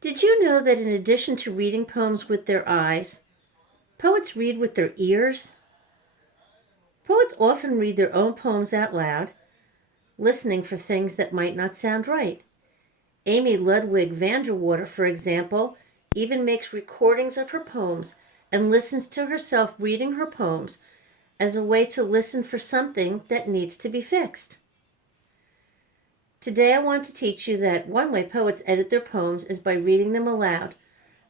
Did you know that in addition to reading poems with their eyes, poets read with their ears? Poets often read their own poems out loud, listening for things that might not sound right. Amy Ludwig van der Water, for example, even makes recordings of her poems and listens to herself reading her poems as a way to listen for something that needs to be fixed. Today I want to teach you that one way poets edit their poems is by reading them aloud,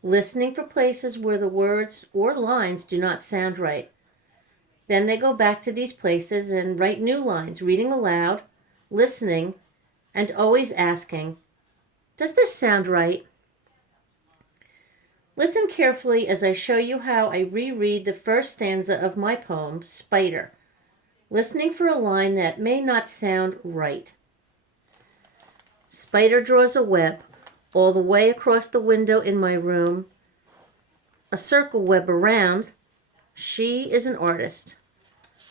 listening for places where the words or lines do not sound right. Then they go back to these places and write new lines, reading aloud, listening, and always asking, "Does this sound right?" Listen carefully as I show you how I reread the first stanza of my poem, Spider, listening for a line that may not sound right. Spider draws a web all the way across the window in my room, a circle web around. She is an artist.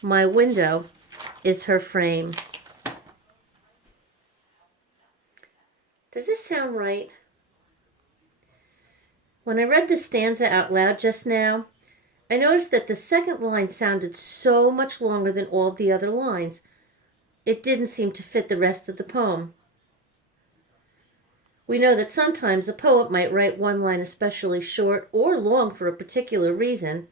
My window is her frame. Does this sound right? When I read the stanza out loud just now, I noticed that the second line sounded so much longer than all the other lines. It didn't seem to fit the rest of the poem. We know that sometimes a poet might write one line especially short or long for a particular reason,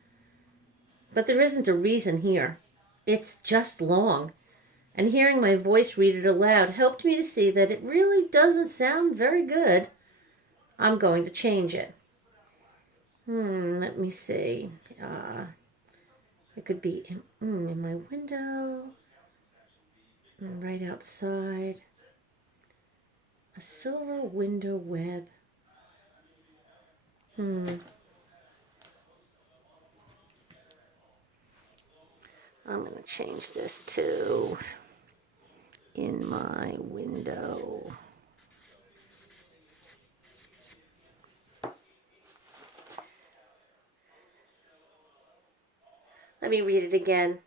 but there isn't a reason here. It's just long. And hearing my voice read it aloud helped me to see that it really doesn't sound very good. I'm going to change it. Let me see. It could be in my window, right outside. A silver window web. I'm going to change this to in my window. Let me read it again.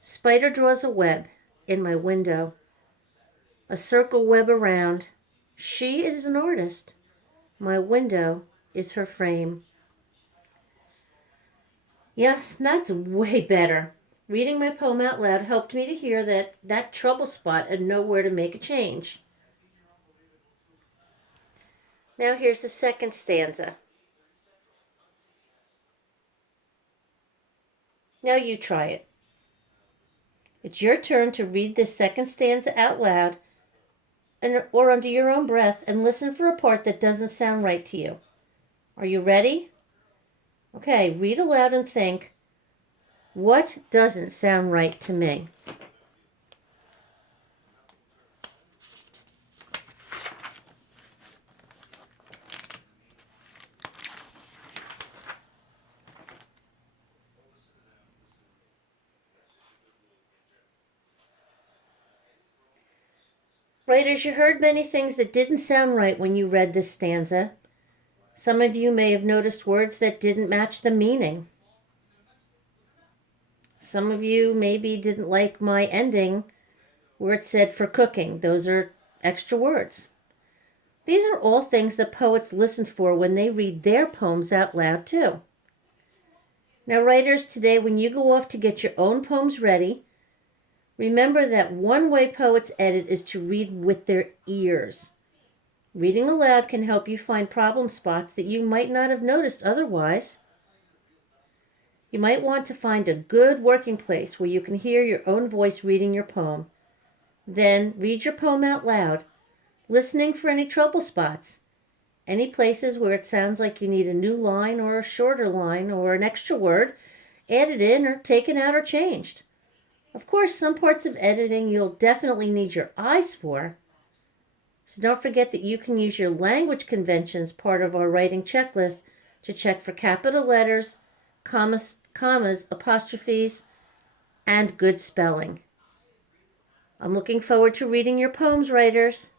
Spider draws a web in my window, a circle web around. She is an artist. My window is her frame. Yes, that's way better. Reading my poem out loud helped me to hear that trouble spot and know where to make a change. Now here's the second stanza. Now you try it. It's your turn to read this second stanza out loud or under your own breath and listen for a part that doesn't sound right to you. Are you ready? Okay, read aloud and think, what doesn't sound right to me? Writers, you heard many things that didn't sound right when you read this stanza. Some of you may have noticed words that didn't match the meaning. Some of you maybe didn't like my ending where it said for cooking. Those are extra words. These are all things that poets listen for when they read their poems out loud too. Now, writers, today when you go off to get your own poems ready, remember that one way poets edit is to read with their ears. Reading aloud can help you find problem spots that you might not have noticed otherwise. You might want to find a good working place where you can hear your own voice reading your poem. Then read your poem out loud, listening for any trouble spots, any places where it sounds like you need a new line or a shorter line or an extra word added in or taken out or changed. Of course, some parts of editing you'll definitely need your eyes for. So don't forget that you can use your language conventions part of our writing checklist to check for capital letters, commas, apostrophes, and good spelling. I'm looking forward to reading your poems, writers.